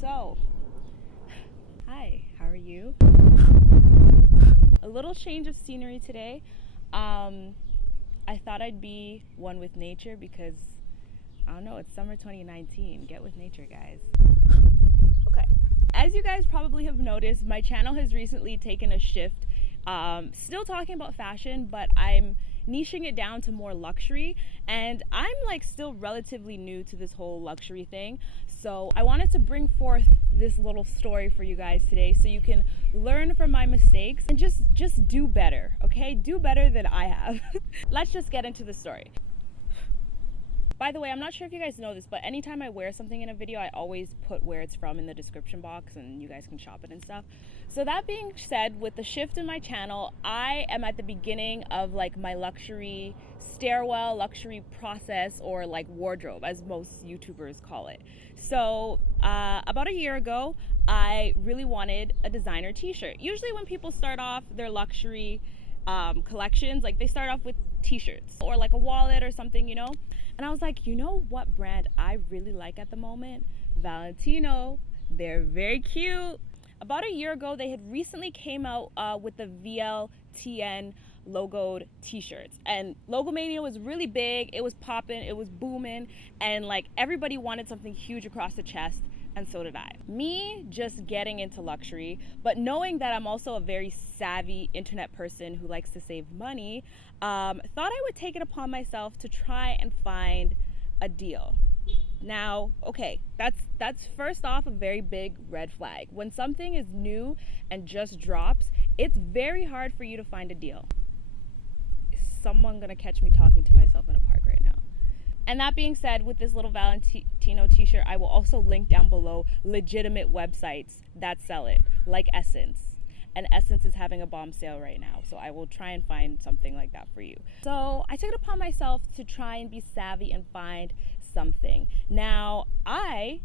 So, hi, how are you? A little change of scenery today. I thought I'd be one with nature because, I don't know, it's summer 2019. Get with nature, guys. Okay, as you guys probably have noticed, my channel has recently taken a shift. Still talking about fashion, but I'm niching it down to more luxury, and I'm like still relatively new to this whole luxury thing. So I wanted to bring forth this little story for you guys today so you can learn from my mistakes and just do better, okay? Do better than I have. Let's just get into the story. By the way, I'm not sure if you guys know this, but anytime I wear something in a video, I always put where it's from in the description box and you guys can shop it and stuff. So that being said, with the shift in my channel, I am at the beginning of like my luxury stairwell, luxury process, or like wardrobe, as most YouTubers call it. So about a year ago, I really wanted a designer t-shirt. Usually when people start off their luxury collections, like they start off with t-shirts or like a wallet or something, you know? And I was like, you know what brand I really like at the moment? Valentino. They're very cute. About a year ago, they had recently came out with the VLTN logoed t-shirts, and Logomania was really big. It was popping, it was booming, and like everybody wanted something huge across the chest, and so did I. Me just getting into luxury, but knowing that I'm also a very savvy internet person who likes to save money, thought I would take it upon myself to try and find a deal. Now, okay, that's first off a very big red flag. When something is new and just drops, it's very hard for you to find a deal. Is someone gonna catch me talking to myself in a park right now? And that being said, with this little Valentino t-shirt, I will also link down below legitimate websites that sell it, like Essence. And Essence is having a bomb sale right now, so I will try and find something like that for you. So I took it upon myself to try and be savvy and find something. Now, I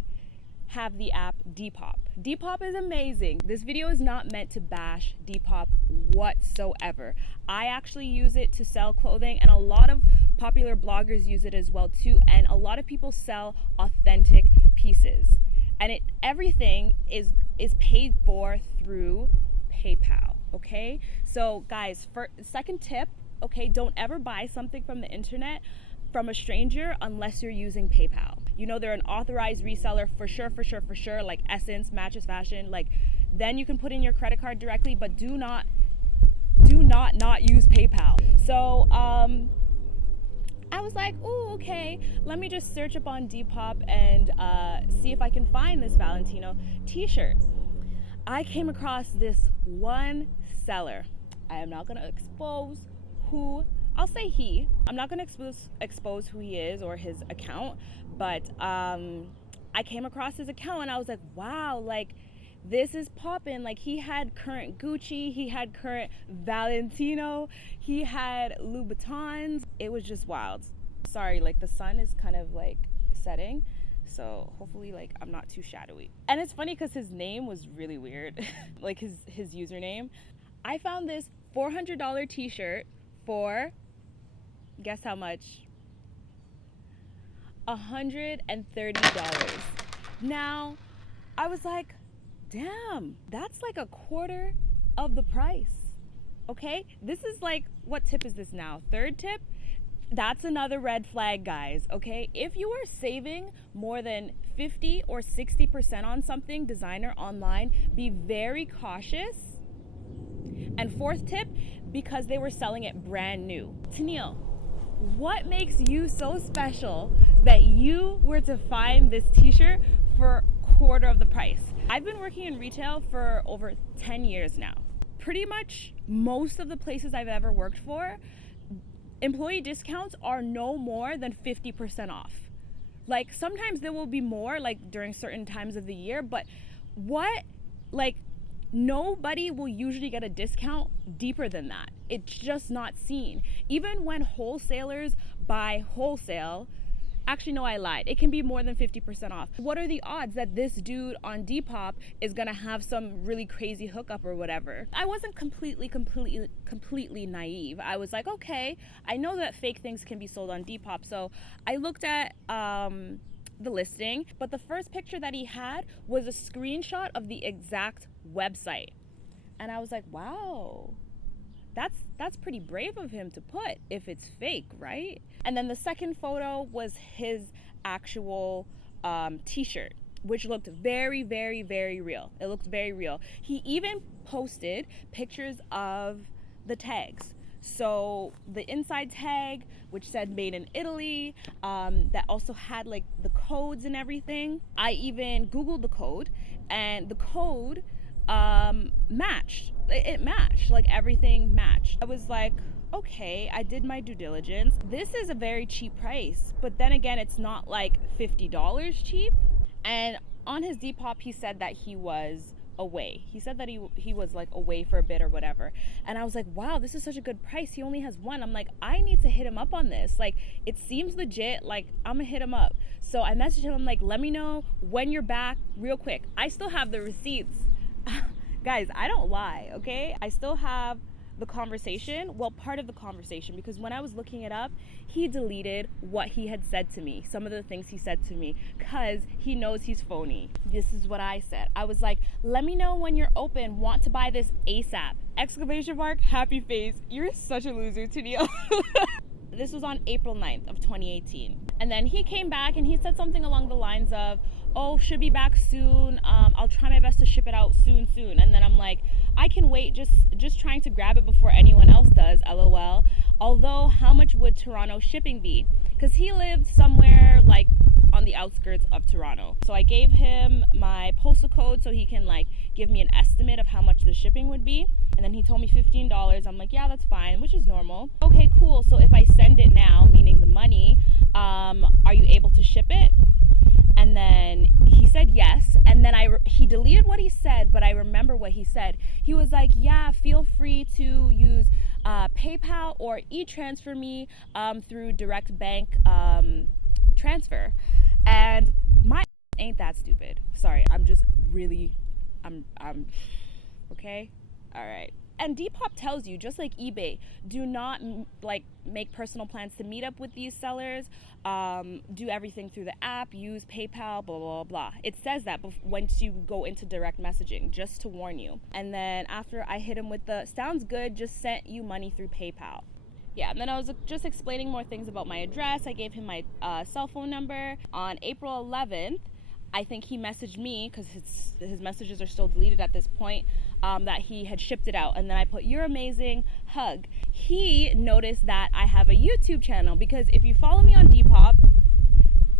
have the app Depop. Depop is amazing. This video is not meant to bash Depop whatsoever. I actually use it to sell clothing, and a lot of popular bloggers use it as well too, and a lot of people sell authentic pieces. And everything is paid for through PayPal, okay? So guys, for second tip, okay, don't ever buy something from the internet from a stranger unless you're using PayPal. You know, they're an authorized reseller for sure, like Essence, Matches Fashion, like then you can put in your credit card directly, but do not use PayPal. So I was like, oh, okay, let me just search up on Depop and see if I can find this Valentino t-shirt. I came across this one seller. I am not gonna expose who, I'll say he. I'm not gonna expose who he is or his account, but I came across his account and I was like, wow, like this is popping. Like he had current Gucci, he had current Valentino, he had Louboutins. It was just wild. Sorry, like the sun is kind of like setting, so hopefully like I'm not too shadowy. And it's funny because his name was really weird, like his username. I found this $400 t-shirt for, guess how much? $130. Now, I was like, damn, that's like a quarter of the price, okay? This is like, what tip is this now? Third tip? That's another red flag, guys, okay? If you are saving more than 50 or 60% on something designer online, be very cautious. And fourth tip, because they were selling it brand new. Tennille, what makes you so special that you were to find this t-shirt for quarter of the price? I've been working in retail for over 10 years now. Pretty much most of the places I've ever worked for, employee discounts are no more than 50% off. Like sometimes there will be more like during certain times of the year, but nobody will usually get a discount deeper than that. It's just not seen. Even when wholesalers buy wholesale, actually no, I lied. It can be more than 50% off. What are the odds that this dude on Depop is gonna have some really crazy hookup or whatever? I wasn't completely naive. I was like, okay, I know that fake things can be sold on Depop. So I looked at the listing, but the first picture that he had was a screenshot of the exact website. And I was like, wow, that's pretty brave of him to put if it's fake, right? And then the second photo was his actual t-shirt, which looked very, very, very real. It looked very real. He even posted pictures of the tags. So the inside tag, which said made in Italy, that also had like the codes and everything. I even Googled the code, and the code matched. It matched, like everything matched. I was like, okay, I did my due diligence. This is a very cheap price, but then again, it's not like $50 cheap. And on his Depop, he said that he was away. He said that he was like away for a bit or whatever. And I was like, wow, this is such a good price. He only has one. I'm like, I need to hit him up on this. Like, it seems legit. Like, I'm gonna hit him up. So I messaged him. I'm like, let me know when you're back real quick. I still have the receipts. Guys, I don't lie, okay? I still have the conversation, well, part of the conversation, because when I was looking it up, he deleted what he had said to me, some of the things he said to me, because he knows he's phony. This is what I said. I was like, let me know when you're open, want to buy this ASAP. Exclamation mark, happy face. You're such a loser, Tennille. This was on April 9th of 2018. And then he came back and he said something along the lines of, oh, should be back soon. I'll try my best to ship it out soon. And then I'm like, I can wait, just trying to grab it before anyone else does, LOL. Although, how much would Toronto shipping be? Because he lived somewhere like on the outskirts of Toronto. So I gave him my postal code so he can like give me an estimate of how much the shipping would be. And then he told me $15. I'm like, yeah, that's fine, which is normal. Okay, cool. So if I send it now, meaning the money, are you able to ship it? And then he said yes. And then he deleted what he said, but I remember what he said. He was like, yeah, feel free to use PayPal or e-transfer me through direct bank transfer. And my ain't that stupid. Sorry, I'm just really, I'm okay. All right. And Depop tells you, just like eBay, do not like make personal plans to meet up with these sellers. Do everything through the app, use PayPal, blah, blah, blah. It says that once you go into direct messaging, just to warn you. And then after I hit him with the, sounds good, just sent you money through PayPal. Yeah, and then I was just explaining more things about my address. I gave him my cell phone number. On April 11th, I think he messaged me, because his messages are still deleted at this point, that he had shipped it out. And then I put, you're amazing, hug. He noticed that I have a YouTube channel, because if you follow me on Depop,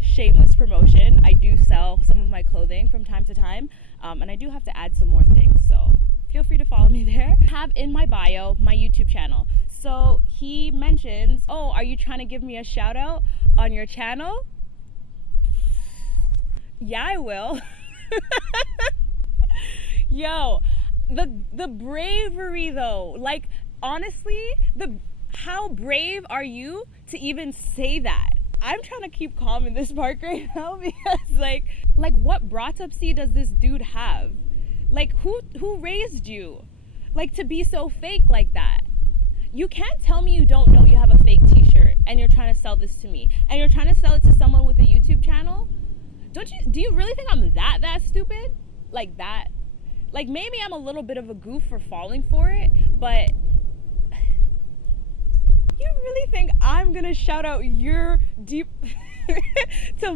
shameless promotion, I do sell some of my clothing from time to time, and I do have to add some more things, so feel free to follow me there. I have in my bio my YouTube channel. So he mentions, oh, are you trying to give me a shout out on your channel? Yeah, I will. Yo, the bravery though, like honestly, how brave are you to even say that? I'm trying to keep calm in this park right now because like what brought up does this dude have? Like who raised you? Like to be so fake like that? You can't tell me you don't know you have a fake t-shirt and you're trying to sell this to me and you're trying to sell it to someone with a YouTube channel? Do you really think I'm that stupid? Like that? Like maybe I'm a little bit of a goof for falling for it, but you really think I'm gonna shout out your deep to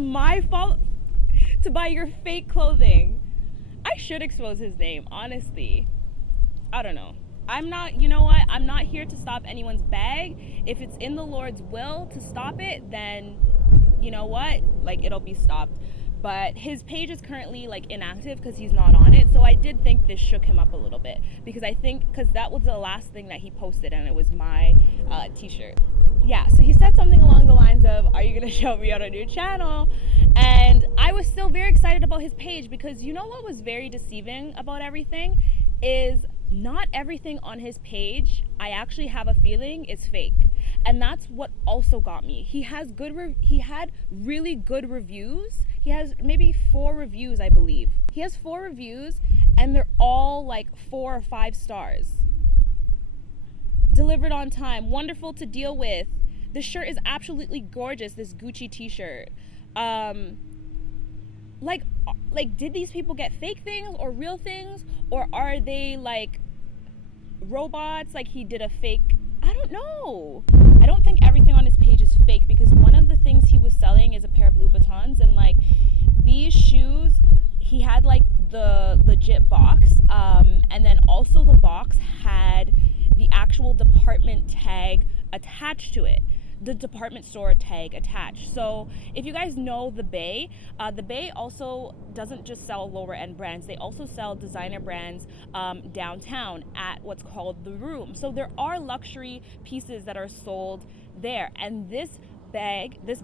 buy your fake clothing? I should expose his name, honestly. I don't know. I'm not, you know what? I'm not here to stop anyone's bag. If it's in the Lord's will to stop it, then you know what? Like it'll be stopped. But his page is currently like inactive because he's not on it. So I did think this shook him up a little bit because that was the last thing that he posted and it was my t-shirt. Yeah, so he said something along the lines of, are you gonna show me out on your channel? And I was still very excited about his page because you know what was very deceiving about everything is not everything on his page, I actually have a feeling, is fake. And that's what also got me. He had really good reviews. He has maybe 4 reviews, I believe. He has 4 reviews and they're all like 4 or 5 stars. Delivered on time, wonderful to deal with. The shirt is absolutely gorgeous, this Gucci t-shirt. like did these people get fake things or real things, or are they like robots? Like he did a fake, I don't know. I don't think everything on his page is fake, because one of the things he was selling is a pair of Louboutins, and like these shoes, he had like the legit box, and then also the box had the actual department tag attached to it, the department store tag attached. So if you guys know the Bay also doesn't just sell lower end brands, they also sell designer brands downtown at what's called The Room. So there are luxury pieces that are sold there, and this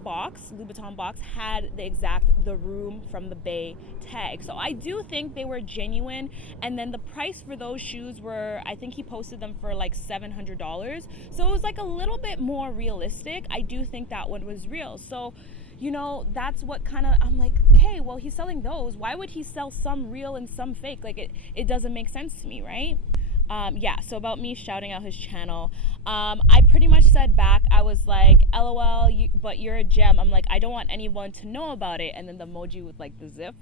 box, Louboutin box, had the exact The Room from the Bay tag. So I do think they were genuine. And then the price for those shoes were, I think he posted them for like $700. So it was like a little bit more realistic. I do think that one was real. So, you know, that's what kind of, I'm like, okay, well, he's selling those. Why would he sell some real and some fake? Like it doesn't make sense to me, right? Yeah, so about me shouting out his channel, I pretty much said back, I was like, LOL, but you're a gem. I'm like, I don't want anyone to know about it. And then the emoji with like the zip.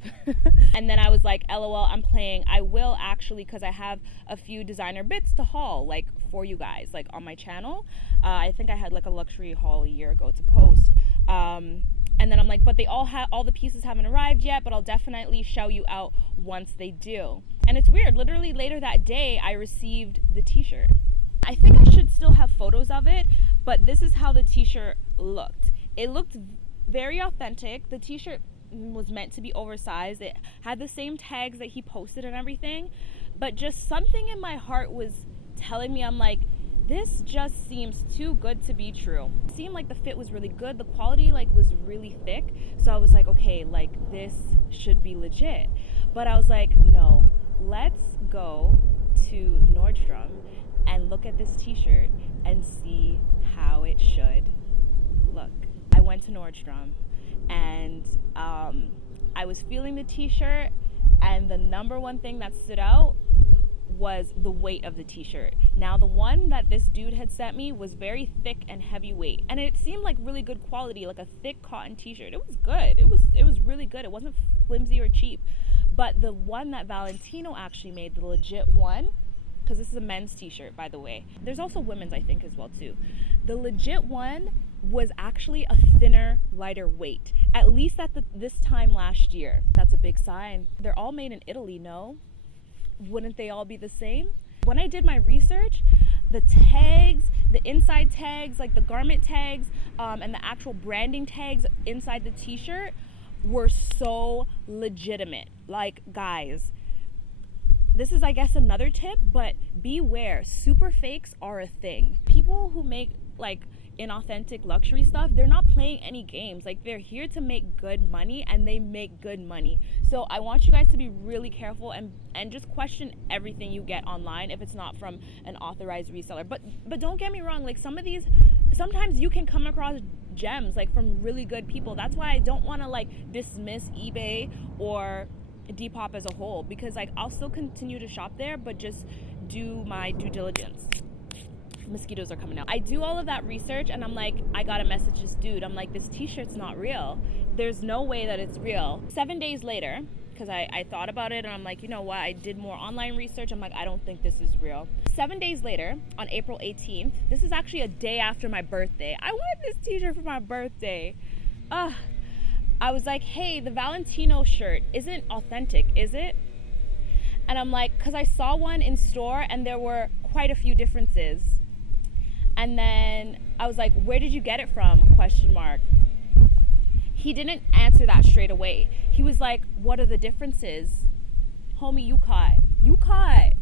And then I was like, LOL, I'm playing. I will actually, because I have a few designer bits to haul, like for you guys, like on my channel. I think I had like a luxury haul a year ago to post. And then I'm like, but all the pieces haven't arrived yet, but I'll definitely shout you out once they do. And it's weird, literally later that day, I received the t-shirt. I think I should still have photos of it, but this is how the t-shirt looked. It looked very authentic. The t-shirt was meant to be oversized. It had the same tags that he posted and everything, but just something in my heart was telling me, I'm like, this just seems too good to be true. It seemed like the fit was really good. The quality like was really thick. So I was like, okay, like this should be legit. But I was like, no, let's go to Nordstrom and look at this t-shirt and see how it should look. I went to Nordstrom and I was feeling the t-shirt, and the number one thing that stood out was the weight of the t-shirt. Now the one that this dude had sent me was very thick and heavyweight, and it seemed like really good quality, like a thick cotton t-shirt. It was good. It was really good. It wasn't flimsy or cheap. But the one that Valentino actually made, the legit one, because this is a men's t-shirt, by the way. There's also women's, I think, as well too. The legit one was actually a thinner, lighter weight, at least at this time last year. That's a big sign. They're all made in Italy, no? Wouldn't they all be the same? When I did my research, the tags, the inside tags, like the garment tags, and the actual branding tags inside the t-shirt were so legitimate. Like, guys, this is, I guess, another tip, but beware, super fakes are a thing. People who make like inauthentic luxury stuff, they're not playing any games. Like, they're here to make good money, and they make good money. So I want you guys to be really careful and just question everything you get online if it's not from an authorized reseller. But don't get me wrong, like sometimes you can come across gems like from really good people. That's why I don't want to like dismiss eBay or Depop as a whole, because like I'll still continue to shop there, but just do my due diligence. Mosquitoes are coming out. I do all of that research, and I'm like, I gotta message this dude. I'm like, this t-shirt's not real. There's no way that it's real. 7 days later, because I thought about it, and I'm like, you know what, I did more online research. I'm like, I don't think this is real. 7 days later, on April 18th, this is actually a day after my birthday. I wanted this t-shirt for my birthday. I was like, hey, the Valentino shirt isn't authentic, is it? And I'm like, because I saw one in store and there were quite a few differences. And then I was like, where did you get it from? Question mark. He didn't answer that straight away. He was like, what are the differences? Homie, you caught. You caught.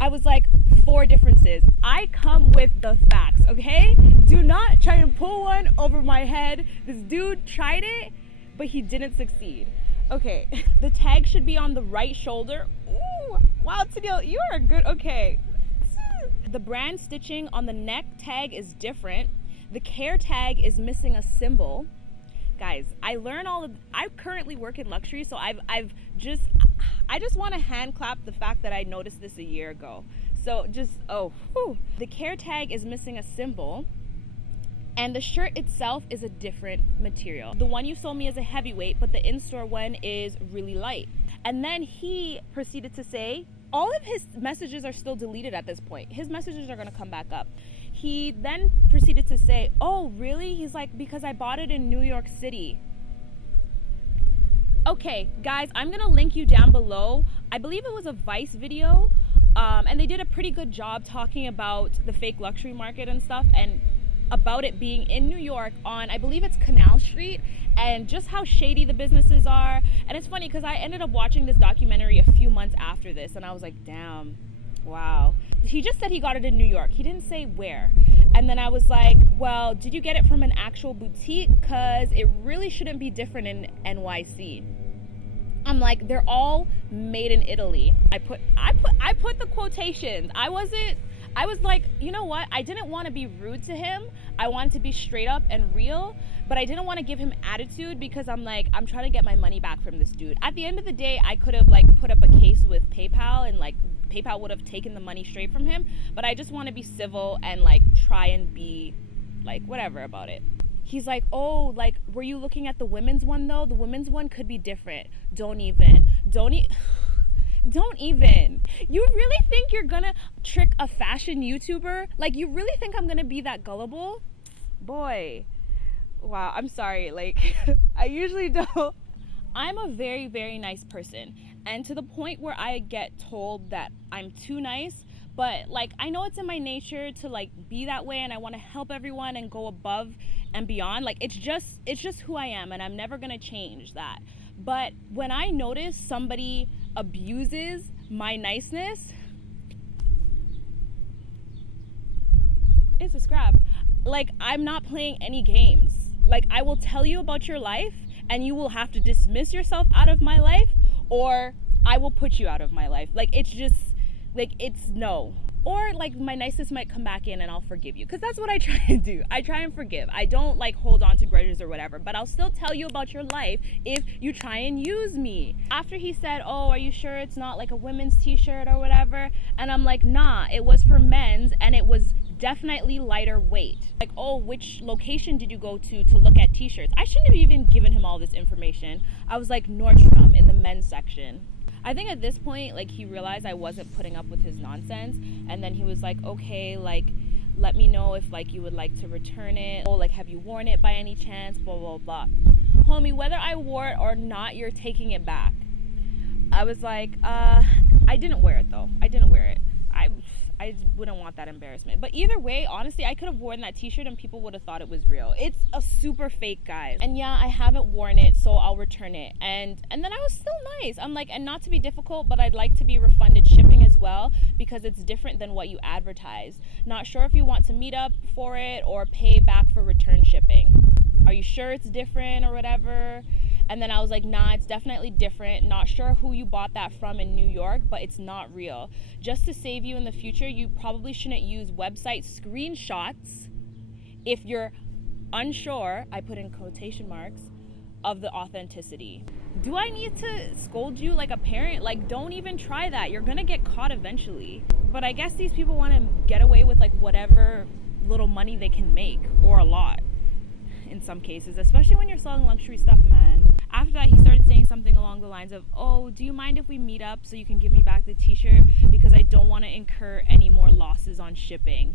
I was like, 4 differences. I come with the facts, okay? Do not try to pull one over my head. This dude tried it, but he didn't succeed. Okay, the tag should be on the right shoulder. Ooh, wow, Tennille, you are good. Okay. The brand stitching on the neck tag is different. The care tag is missing a symbol. Guys, I currently work in luxury, so I just want to hand clap the fact that I noticed this a year ago. So just, the care tag is missing a symbol, And the shirt itself is a different material. The one you sold me is a heavyweight, but the in-store one is really light. And then he proceeded to say, all of his messages are still deleted at this point. His messages are gonna come back up. He then proceeded to say, oh, really? He's like, because I bought it in New York City. Okay, guys, I'm gonna link you down below. I believe it was a Vice video, and they did a pretty good job talking about the fake luxury market and stuff, and about it being in New York on, I believe it's Canal Street, and just how shady the businesses are. And it's funny because I ended up watching this documentary a few months after this, and I was like, damn, wow. He just said he got it in New York. He didn't say where. And then I was like, well, did you get it from an actual boutique? Because it really shouldn't be different in NYC. I'm like, they're all made in Italy. I put the quotations. I was like, you know what? I didn't want to be rude to him. I wanted to be straight up and real, but I didn't want to give him attitude because I'm like, I'm trying to get my money back from this dude. At the end of the day, I could have like put up a case with PayPal and like PayPal would have taken the money straight from him, but I just want to be civil and like try and be like whatever about it. He's like, oh, like, were you looking at the women's one though? The women's one could be different. Don't even. You really think you're gonna trick a fashion YouTuber? Like, you really think I'm gonna be that gullible? Boy. Wow, I'm sorry. Like, I usually don't. I'm a very, very nice person. And to the point where I get told that I'm too nice, but like, I know it's in my nature to like be that way, and I want to help everyone and go above and beyond. Like, it's just who I am, and I'm never gonna change that. But when I notice somebody abuses my niceness, it's a scrap. Like, I'm not playing any games. Like, I will tell you about your life and you will have to dismiss yourself out of my life, or I will put you out of my life. Like, it's just, like, it's no. Or like my niceness might come back in and I'll forgive you, because that's what I try and do. I try and forgive. I don't like hold on to grudges or whatever, but I'll still tell you about your life if you try and use me. After he said, oh, are you sure it's not like a women's t-shirt or whatever? And I'm like, nah, it was for men's, and it was definitely lighter weight. Like, oh, which location did you go to look at t-shirts? I shouldn't have even given him all this information. I was like, Nordstrom in the men's section. I think at this point, like, he realized I wasn't putting up with his nonsense, and then he was like, okay, like, let me know if like you would like to return it, or like, have you worn it by any chance, blah blah blah. Homie, whether I wore it or not, you're taking it back. I was like, I didn't wear it though. I didn't wear it. I wouldn't want that embarrassment. But either way, honestly, I could have worn that t-shirt and people would have thought it was real. It's a super fake, guys. And yeah, I haven't worn it, so I'll return it. And then I was still nice. I'm like, and not to be difficult, but I'd like to be refunded shipping as well, because it's different than what you advertise. Not sure if you want to meet up for it or pay back for return shipping. Are you sure it's different or whatever? And then I was like, nah, it's definitely different. Not sure who you bought that from in New York, but it's not real. Just to save you in the future, you probably shouldn't use website screenshots if you're unsure, I put in quotation marks, of the authenticity. Do I need to scold you like a parent? Like, don't even try that. You're gonna get caught eventually. But I guess these people want to get away with like whatever little money they can make, or a lot in some cases, especially when you're selling luxury stuff, man. After that, he started saying something along the lines of, oh, do you mind if we meet up so you can give me back the t-shirt, because I don't want to incur any more losses on shipping.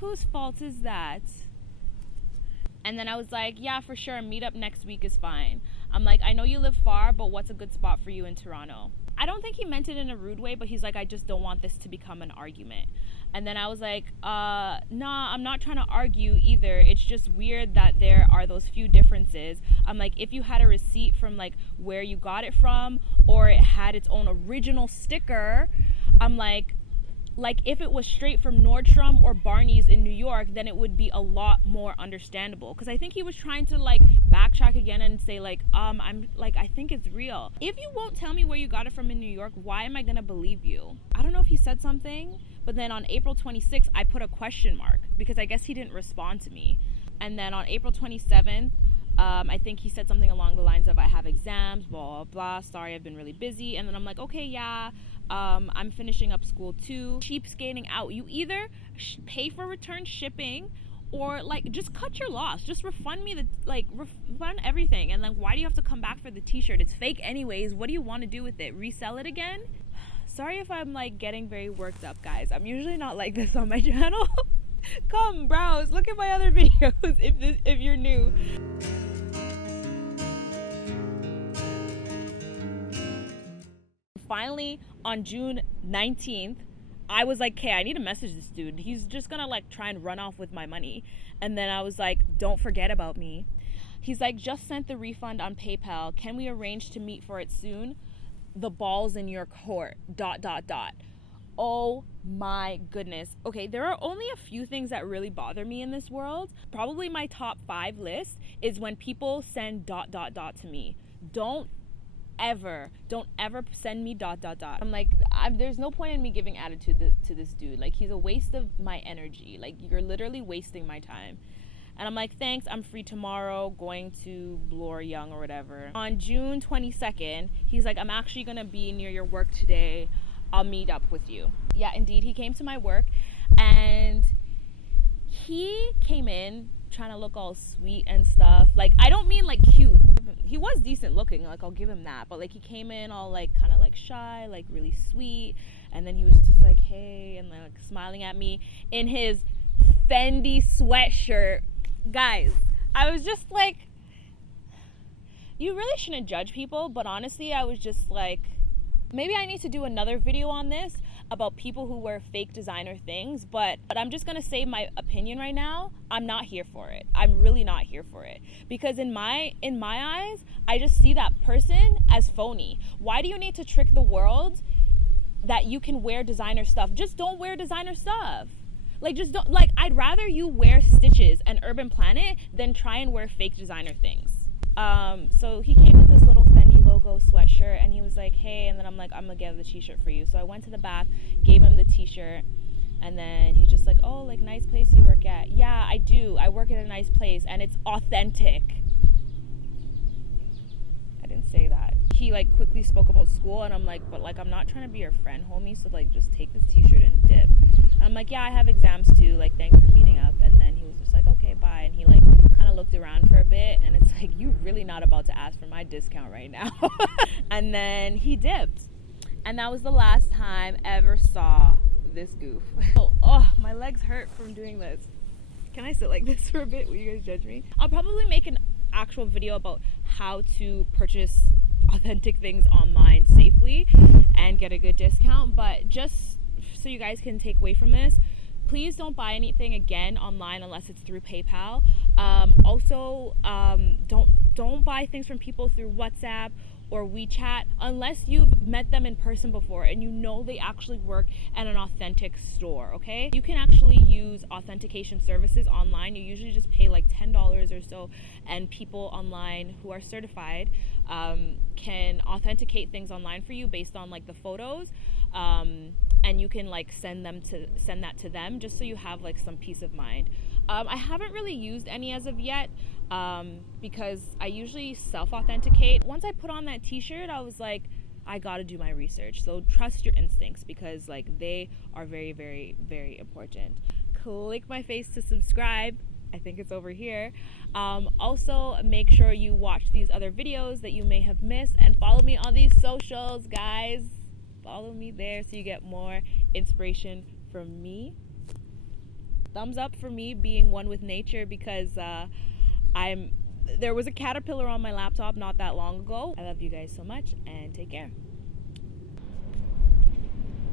Whose fault is that? And then I was like, yeah, for sure, meet up next week is fine. I'm like, I know you live far, but what's a good spot for you in Toronto? I don't think he meant it in a rude way, but he's like, I just don't want this to become an argument. And then I was like, nah, I'm not trying to argue either. It's just weird that there are those few differences. I'm like, if you had a receipt from like where you got it from, or it had its own original sticker, I'm like if it was straight from Nordstrom or Barney's in New York, then it would be a lot more understandable. Because I think he was trying to like backtrack again and say like, I'm like, I think it's real. If you won't tell me where you got it from in New York, why am I gonna believe you? I don't know if he said something, but then on April 26th, I put a question mark because I guess he didn't respond to me. And then on April 27th, I think he said something along the lines of, I have exams, blah, blah, blah, sorry, I've been really busy. And then I'm like, okay, yeah, I'm finishing up school too. Cheapskating out. You either pay for return shipping, or like just cut your loss, just refund me the refund everything. And like, why do you have to come back for the t-shirt? It's fake anyways. What do you want to do with it? Resell it again? Sorry if I'm like getting very worked up, guys. I'm usually not like this on my channel. Come browse, look at my other videos if you're new. Finally, on June 19th, I was like, okay, I need to message this dude. He's just gonna like try and run off with my money. And then I was like, don't forget about me. He's like, just sent the refund on PayPal. Can we arrange to meet for it soon? The ball's in your court, ... Oh my goodness. Okay, there are only a few things that really bother me in this world. Probably my top 5 list is when people send ... to me. Don't ever send me ... I'm like, there's no point in me giving attitude to this dude. Like, he's a waste of my energy. Like, you're literally wasting my time. And I'm like, thanks, I'm free tomorrow, going to Bloor Young or whatever. On June 22nd, he's like, I'm actually gonna be near your work today. I'll meet up with you. Yeah, indeed, he came to my work, and he came in trying to look all sweet and stuff. Like, I don't mean like cute. He was decent looking, like, I'll give him that. But like, he came in all like kind of like shy, like really sweet. And then he was just like, hey, and like smiling at me in his Fendi sweatshirt. Guys, I was just like, you really shouldn't judge people. But honestly, I was just like, maybe I need to do another video on this about people who wear fake designer things, but I'm just gonna say my opinion right now. I'm not here for it. I'm really not here for it, because in my eyes, I just see that person as phony. Why do you need to trick the world that you can wear designer stuff? Just don't wear designer stuff. Like, just don't. Like, I'd rather you wear Stitches and Urban Planet than try and wear fake designer things. So he came with this little Fendi logo sweatshirt, and he was like, hey, and then I'm like, I'm gonna get the t-shirt for you. So I went to the back, gave him the t-shirt, and then he's just like, oh, like, nice place you work at. Yeah, I do. I work at a nice place, and it's authentic. I didn't say that. He like quickly spoke about school, and I'm like, but like, I'm not trying to be your friend, homie, so like, just take this t-shirt and dip. And I'm like, yeah, I have exams too, like, thanks for meeting up. And then he was just like, okay, bye. And he like kind of looked around for a bit, and it's like, you really not about to ask for my discount right now. And then he dipped, and that was the last time I ever saw this goof. Oh, my legs hurt from doing this. Can I sit like this for a bit? Will you guys judge me? I'll probably make an actual video about how to purchase authentic things online safely and get a good discount. But just so you guys can take away from this, please don't buy anything again online unless it's through PayPal. Also, don't buy things from people through WhatsApp or WeChat unless you've met them in person before and you know they actually work at an authentic store, okay? You can actually use authentication services online. You usually just pay like $10 or so, and people online who are certified can authenticate things online for you based on like the photos. And you can like send that to them just so you have like some peace of mind. I haven't really used any as of yet because I usually self-authenticate. Once I put on that t-shirt, I was like, I gotta do my research. So trust your instincts, because like they are very, very, very important. Click my face to subscribe. I think it's over here. Also, make sure you watch these other videos that you may have missed, and follow me on these socials, guys. Follow me there so you get more inspiration from me. Thumbs up for me being one with nature, because there was a caterpillar on my laptop not that long ago. I love you guys so much, and take care.